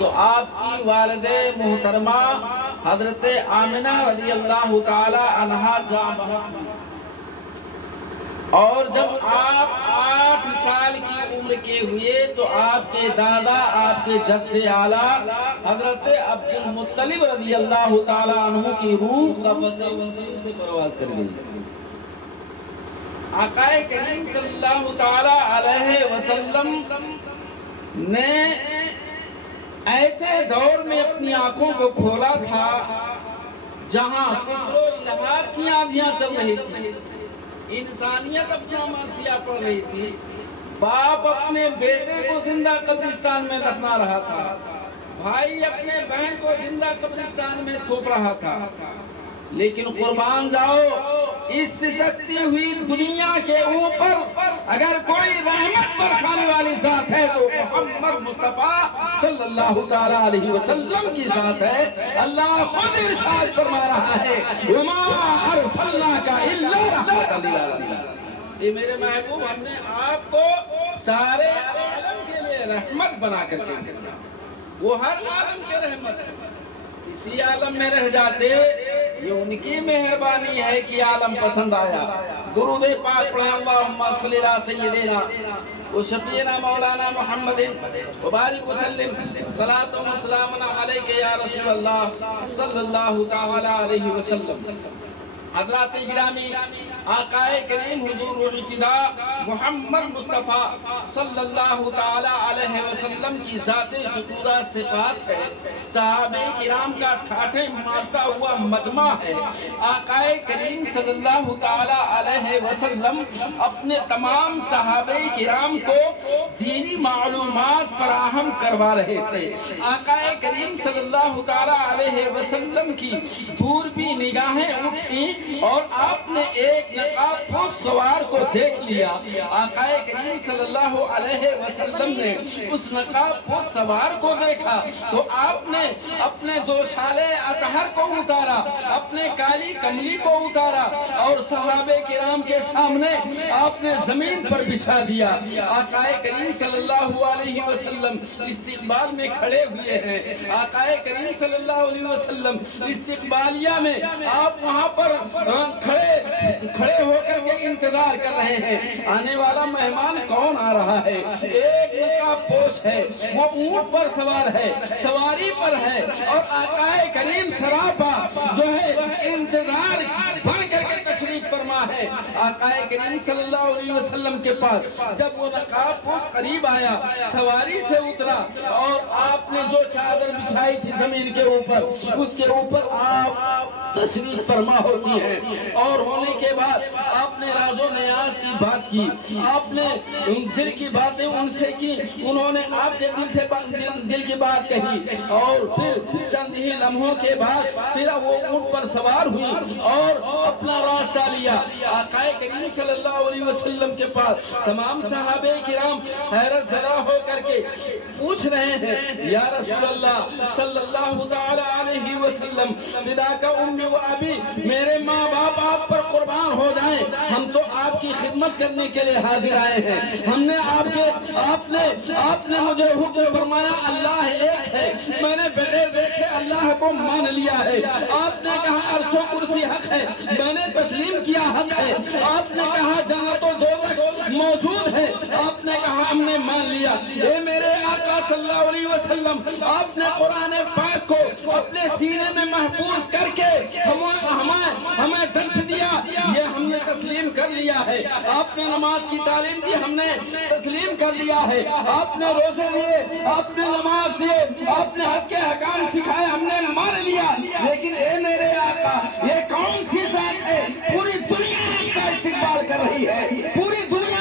تو آپ کی والد محترمہ حضرت آمنہ رضی اللہ تعالی عنہا جاں بحق ہوئی، اور جب آپ 8 سال کی عمر کے ہوئے تو آپ کے دادا، آپ کے جد اعلیٰ حضرت عبد المطلب رضی اللہ تعالی عنہ کی روح قبض وزیر سے پرواز کر گئی۔ آقا کریم صلی اللہ تعالی علیہ وسلم نے ایسے دور میں اپنی آنکھوں کو کھولا تھا جہاں کفر و الحاد کی آندھیاں چل رہی تھی، انسانیت اپنا معصیہ پڑ رہی تھی، باپ اپنے بیٹے کو زندہ قبرستان میں دفنا رہا تھا، بھائی اپنے بہن کو زندہ قبرستان میں تھوپ رہا تھا، لیکن قربان جاؤ اس سسکتی ہوئی دنیا کے اوپر اگر کوئی رحمت برسانے والی ذات ہے تو محمد مصطفیٰ صلی اللہ تعالی علیہ وسلم کی ذات ہے۔ اللہ خود ارشاد فرما رہا ہے وما ارسلناک الا رحمۃ للعالمین، اے میرے محبوب ہم نے آپ کو سارے عالم کے لیے رحمت بنا کر کے بھیجا، وہ ہر عالم کے رحمت ہے، اسی عالم میں رہ جاتے، یہ ان کی مہربانی ہے کہ عالم پسند آیا۔ درود پاک پڑھیں اللہم صلی علی سیدنا و شفیعنا مولانا محمد وبارک وسلم صلاۃ و سلام علیک یا رسول اللہ صلی اللہ تعالی علیہ وسلم۔ حضرات گرامی، آقا کریم حضور روح فدا محمد مصطفیٰ صلی اللہ تعالی علیہ وسلم کی ذات ستودہ صفات ہے، صحابہ کرام کا ٹھاٹھے مارتا ہوا مجمع ہے۔ آقا کریم صلی اللہ تعالی علیہ وسلم اپنے تمام صحابہ کرام کو دینی معلومات فراہم کروا رہے تھے۔ آقا کریم صلی اللہ تعالی علیہ وسلم کی دور بھی نگاہیں اٹھیں اور آپ نے ایک نقاب پوش سوار کو دیکھ لیا۔ آقا کریم صلی اللہ علیہ وسلم نے اس نقاب پوش سوار کو دیکھا تو آپ نے اپنے دوشالے اطہر کو اتارا، اپنے کالی کملی کو اتارا اور صحابہ کرام کے سامنے آپ نے زمین پر بچھا دیا۔ آقا کریم صلی اللہ علیہ وسلم استقبال میں کھڑے ہوئے ہیں۔ آقا کریم صلی اللہ علیہ وسلم استقبالیہ میں آپ وہاں پر کھڑے ہو کر کے انتظار کر رہے ہیں، آنے والا مہمان کون آ رہا ہے؟ ایک نقاب پوش ہے، وہ اونٹ پر سوار ہے، سواری پر ہے، اور آقا کریم سراپا جو ہے انتظار بن کر کے تشریف فرما ہے۔ آقا کریم صلی اللہ علیہ وسلم کے پاس جب وہ نقاب پوش قریب آیا، سواری سے اترا اور آپ نے جو چادر بچھائی تھی زمین کے اوپر، اس کے اوپر آپ تشریف فرما ہوتی ہے، اور ہونے کے بعد آپ نے راز و نیاز کی بات کی، آپ نے دل کی باتیں ان سے کی، انہوں نے آپ کے دل کی بات کہی، اور پھر چند ہی لمحوں کے بعد پھر وہ اونٹ پر سوار ہوئی اور اپنا راستہ لیا۔ آقا کریم صلی اللہ علیہ وسلم کے پاس تمام صحابہ کرام حیرت زدہ ہو کر کے پوچھ رہے ہیں یا رسول اللہ صلی اللہ تعالی علیہ وسلم فداک امی و ابی، میرے ماں باپ آپ پر قربان ہو جائیں، ہم تو آپ کی خدمت کرنے کے لیے حاضر آئے ہیں۔ ہم نے آپ نے مجھے حکم فرمایا اللہ ایک ہے، میں نے بغیر دیکھے اللہ کو مان لیا ہے۔ آپ نے کہا عرش و کرسی حق ہے، میں نے تسلیم کیا حق ہے۔ آپ نے کہا جنت و دوزخ موجود ہے، آپ نے کہا ہم نے مان لیا۔ اے میرے آقا صلی اللہ علیہ وسلم، آپ نے قرآن پاک کو اپنے سینے میں محفوظ کر کے ہمیں درس دیا، یہ ہم نے تسلیم کر لیا ہے۔ آپ نے نماز کی تعلیم دی، ہم نے تسلیم کر لیا ہے۔ آپ نے روزے دیے، آپ نے نماز دیے، آپ نے حج کے احکام سکھائے، ہم نے مان لیا۔ لیکن اے میرے آقا، یہ کون سی ذات ہے؟ پوری دنیا آپ کا استقبال کر رہی ہے، پوری دنیا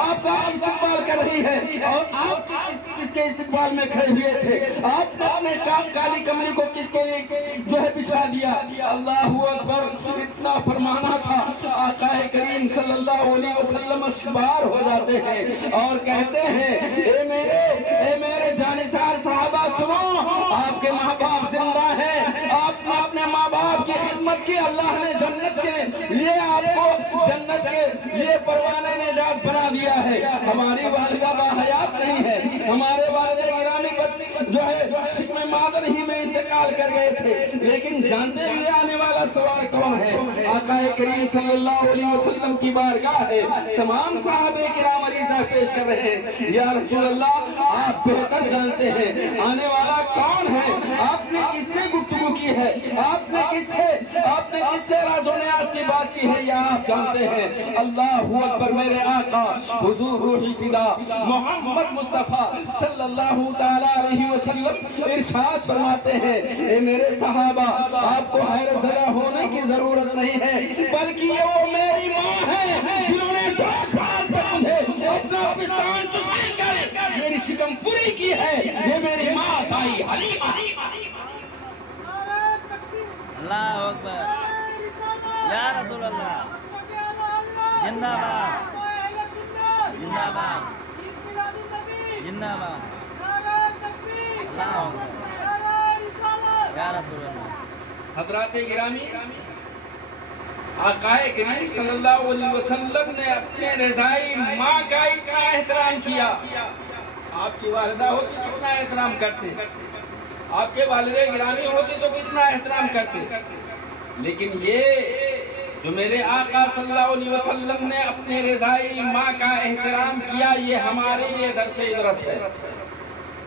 آپ کا استقبال کر رہی ہے، اور آپ کس کے استقبال میں کھڑے ہوئے تھے؟ آپ نے اپنے کالی کملی کو کس کے لیے جو ہے بچھا دیا؟ اللہ اکبر، اتنا فرمانا تھا، آقا کریم صلی اللہ علیہ وسلم اشکبار ہو جاتے ہیں اور کہتے ہیں اے میرے جانثار صحابہ سنو، آپ کے ماں باپ زندہ ہیں، آپ نے اپنے ماں باپ کی خدمت کی، اللہ نے جنت کے لیے آپ کو جنت کے لیے پروانہ نجات بنا دیا ہے۔ ہماری والدہ باحیات نہیں ہے، ہمارے والد گرامی جو ہے مادر ہی میں انتقال کر گئے تھے، لیکن جانتے ہوئے آنے والا سوار کون ہے؟ آقا کریم صلی اللہ علیہ وسلم کی بارگاہ ہے۔ تمام صحابہ کرام عریضہ پیش کر رہے ہیں، یا رسول اللہ آپ بہتر جانتے ہیں آنے والا کون ہے، آپ نے کس سے گفتگو کی ہے، آپ نے کس سے راز و نیاز کی بات کی ہے، یا آپ جانتے ہیں؟ اللہ اکبر، میرے آقا حضور روحی فدا محمد مصطفیٰ صلی اللہ تعالیٰ علیہ وسلم ارشاد فرماتے ہیں، اے میرے صحابہ آپ کو حیرت زدہ ہونے کی ضرورت نہیں ہے، بلکہ یہ وہ میری ماں ہے جنہوں نے 2 سال تک مجھے اپنا پستان چسا کر میری شکم پوری کی ہے، یہ میری ماں دائی حلیمہ۔ اللہ اکبر، یا رسول اللہ، زندہ باد، زندہ باد، زندہ باد، اللہ اکبر، یا رسول اللہ۔ حضرات گرامی، آقا کریم صلی اللہ علیہ وسلم نے اپنے رضائی ماں کا اتنا احترام کیا۔ آپ کی والدہ ہوتی کتنا احترام کرتے، آپ کے والد گرامی ہوتے تو کتنا احترام کرتے، لیکن یہ جو میرے آقا صلی اللہ علیہ وسلم نے اپنے رضائی ماں کا احترام کیا، یہ ہمارے لیے درس عبرت ہے۔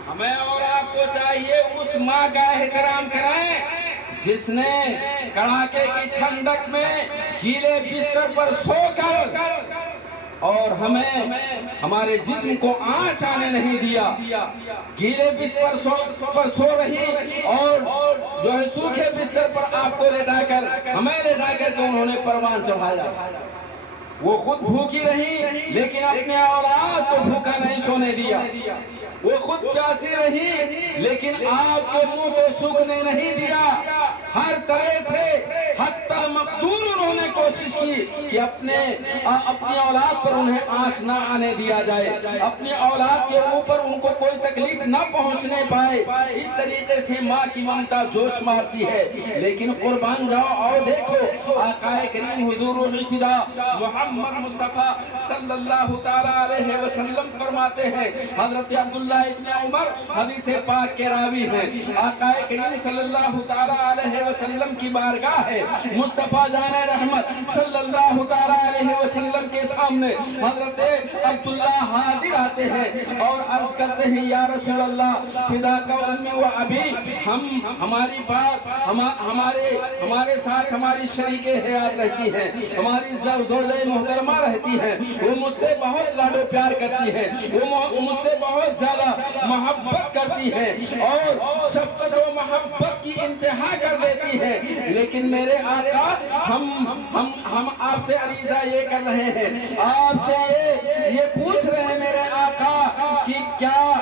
ہمیں اور آپ کو چاہیے اس ماں کا احترام کریں جس نے کڑاکے کی ٹھنڈک میں گیلے بستر پر سو کر اور ہمیں ہمارے جسم کو آنچ آنے نہیں دیا، گیلے بستر پر سو رہی اور جو ہے سوکھے بستر پر آپ کو لٹا کر ہمیں لٹا کر کے انہوں نے پروان چڑھایا۔ وہ خود بھوکی رہی لیکن اپنے اولاد کو بھوکا نہیں سونے دیا، وہ خود پیاسی رہی لیکن آپ کے منہ کو سوکھنے نہیں دیا۔ ہر طرح سے حتی المقدور انہوں نے کوشش کی کہ اپنی اولاد پر انہیں آنچ نہ آنے دیا جائے، اپنی اولاد کے اوپر ان کو کوئی تکلیف نہ پہنچنے پائے۔ اس طریقے سے ماں کی ممتا جوش مارتی ہے، لیکن قربان جاؤ اور دیکھو آقا کریم حضور روحی فدا محمد مصطفیٰ صلی اللہ تعالیٰ علیہ وسلم فرماتے ہیں، حضرت عبداللہ ابن عمر حدیث پاک کے راوی ہیں، آقا کریم صلی اللہ تعالیٰ علیہ وسلم کی بارگاہ ہے، مصطفیٰ جان رحمت صلی اللہ تعالیٰ علیہ وسلم کے سامنے حضرت عبداللہ حاضر آتے ہیں اور عرض کرتے ہیں، یا رسول اللہ فداک امی و ابی، ہماری بات ہمارے ساتھ ہماری شریک حیات رہتی ہیں، ہماری زوجہ محترمہ رہتی ہیں، وہ مجھ سے بہت لاڈو پیار کرتی ہیں، وہ مجھ سے بہت زیادہ محبت کرتی ہے اور شفقت و محبت کی انتہا کر دیتی ہے، لیکن میرے آقا ہم آپ سے عریضہ یہ کر رہے ہیں، آپ سے یہ پوچھ رہے ہیں میرے آقا کہ کیا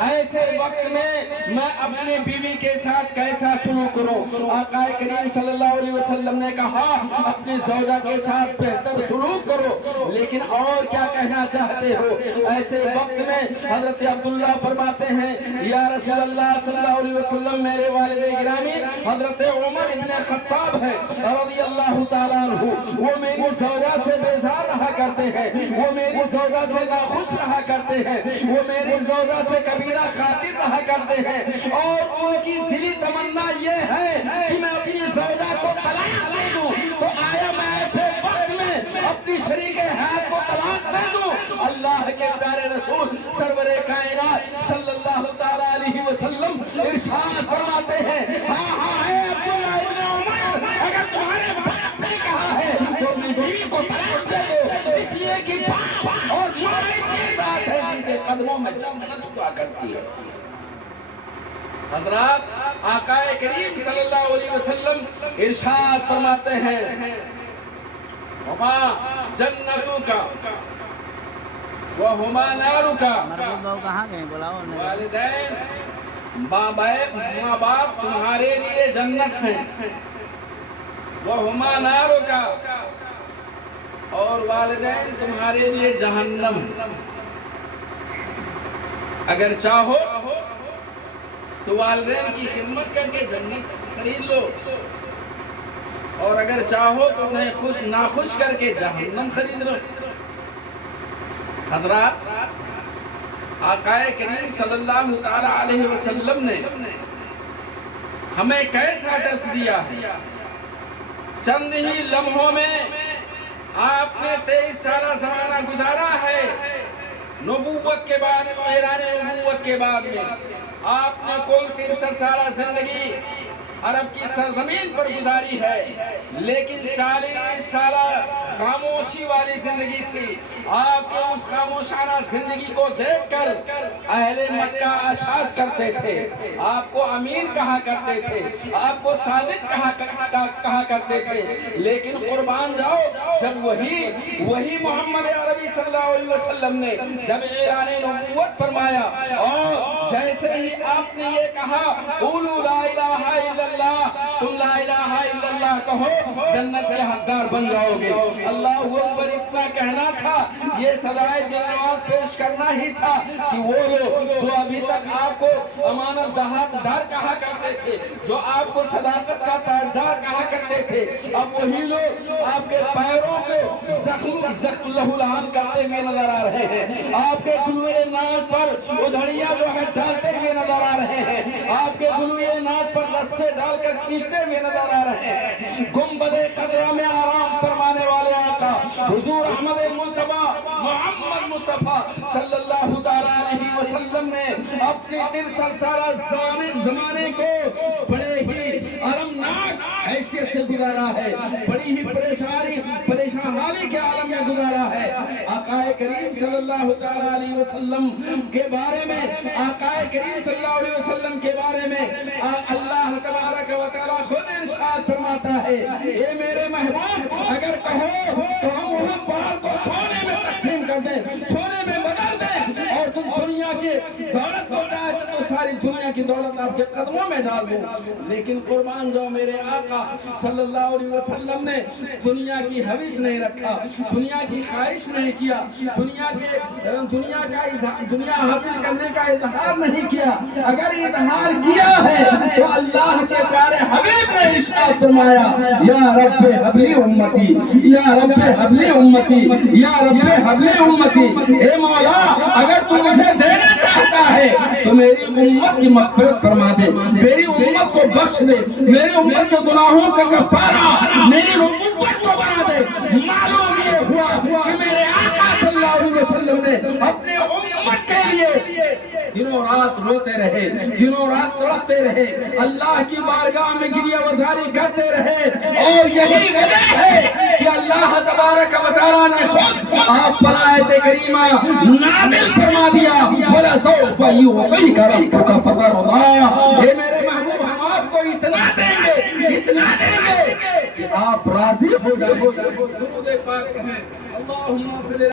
ایسے وقت میں اپنے بیوی کے ساتھ کیسا سلوک کروں؟ آقا کریم صلی اللہ علیہ وسلم نے کہا اپنی زوجہ کے ساتھ بہتر سلوک کرو، لیکن اور کیا کہنا چاہتے ہو؟ ایسے وقت میں حضرت عبداللہ فرماتے ہیں، یا رسول اللہ صلی اللہ علیہ وسلم میرے والد گرامی حضرت عمر ابن خطاب ہے رضی اللہ تعالیٰ عنہ، وہ میری زوجہ سے بیزار رہا کرتے ہیں، وہ میری زوجہ سے ناخوش رہا کرتے ہیں، وہ میری زوجہ سے قبیلہ خاطر رہا کرتے ہیں اور ان کی دلی تمنا یہ ہے کہ میں اپنی زوجہ کو طلاق دے دوں، تو آیا میں ایسے وقت میں اپنی شریک حیات کو طلاق دے دوں؟ اللہ کے پیارے رسول سرور کائنات صلی اللہ تعالیٰ علیہ وسلم ارشاد فرماتے ہیں، ہاں اے عبداللہ ابن عمر، اگر تمہارے باپ نے کہا ہے تو اپنی بیوی کو طلاق دے دو، اس لیے کہ باپ اور ماں ایسی ذات ہے جن کے قدموں میں جنت ہوا کرتی ہے۔ حضرات آقا کریم صلی اللہ علیہ وسلم ارشاد فرماتے ہیں، ہما جنتک وہما نارک، مربوط بہو کہاں گئے بلاؤ؟ والدین ماں باپ تمہارے لیے جنت ہیں، وہما نارک، اور والدین تمہارے لیے جہنم ہے۔ اگر چاہو تو والدین کی خدمت کر کے جنت خرید لو، اور اگر چاہو تو انہیں ناخوش کر کے جہنم خرید لو۔ حضرات آقا کریم صلی اللہ تعالیٰ علیہ وسلم نے ہمیں کیسا درس دیا ہے. چند ہی لمحوں میں آپ نے 23 سالہ زمانہ گزارا ہے. نبوت کے بعد، اعلان نبوت کے بعد میں آپ نے کل 63 سالہ زندگی عرب کی سرزمین پر گزاری ہے، لیکن 40 سالہ خاموشی والی زندگی تھی. آپ کے اس خاموشانہ زندگی کو دیکھ کر اہل مکہ اشاش کرتے تھے، آپ کو امین کہا کرتے تھے، آپ کو صادق کہا کرتے تھے. لیکن قربان جاؤ، جب وہی محمد عربی صلی اللہ علیہ وسلم نے جب اعلان نبوت فرمایا اور جیسے ہی آپ نے یہ کہا قولوا لا الہ الا اللہ، تم لا الہ الا اللہ کہو جنت کے حقدار بن جاؤ گے. اللہ اکبر اتنا کہنا تھا، یہ صدائے دل نواز پیش کرنا ہی تھا کہ وہ لوگ جو ابھی تک آپ کو امانت دار کہا کرتے تھے، جو آپ کو صداقت کا تاجدار کہا کرتے تھے، اب وہی لوگ آپ کے پیروں کو زخم لہولہان کرتے ہوئے نظر آ رہے ہیں. آپ کے گلوئے ناز پر ادھڑیاں جو ہے ڈالتے ہوئے نظر آ رہے ہیں. آپ کے گلوئے ناز پر رسے ڈال کر کھینچتے ہوئے نظر آ رہے ہیں. گنبد خضرا میں آرام فرمانے والے آقا حضور احمد مصطفیٰ محمد مصطفیٰ صلی اللہ تعالیٰ علیہ وسلم نے اپنی 63 سالہ زمانے کو بڑے ہی المناک حیثیت سے گزارا ہے، بڑی ہی پریشان حالی کے عالم میں گزارا ہے. آقا کریم صلی اللہ تعالیٰ علیہ وسلم کے بارے میں، آقا کریم صلی اللہ علیہ وسلم کے بارے میں اللہ تبارک و تعالیٰ خود ارشاد فرماتا ہے، اے میرے محبوب اگر کہو تو ہم احد پہاڑ کو سونے میں تقسیم کر دیں، سونے میں بدل دیں، اور تم دنیا کی دولت کو چاہتے تو ساری دنیا کی دولت آپ کے قدموں میں ڈال دوں. لیکن قربان جاؤ میرے آقا صلی اللہ علیہ وسلم نے دنیا کی حویث نہیں رکھا، دنیا کی خواہش نہیں کیا، دنیا حاصل کرنے کا اظہار نہیں کیا. اگر اظہار کیا ہے تو اللہ کے پیارے حبیب نے ارشاد فرمایا، یا رب حبلی امتی، یا رب حبلی امتی، یا رب حبلی امتی. اے مولا اگر تو مجھے دینا چاہتا ہے تو میری امت کی مغفرت فرما دے، میری امت کو بخش دے، میری امت کے گناہوں کا کفارہ میری نبوت کو بنا دے. معلوم یہ ہوا کہ میرے آقا صلی اللہ علیہ وسلم نے اپنے امت کے لیے دنوں رات روتے رہے، دنوں رات تڑپتے رہے، اللہ کی بارگاہ میں گریہ وزاری کرتے رہے. اور یہی وجہ ہے کہ اللہ تبارک و تعالیٰ نے خود آپ پر آیت کریمہ نازل فرما دیا، وَلَسَوْفَ يُعْطِيكَ رَبُّكَ فَتَرْضَىٰ. اے میرے محبوب ہم آپ کو اتنا دیں گے کہ آپ راضی ہو جائیں گے. درود پاک کہیں اللہم صلی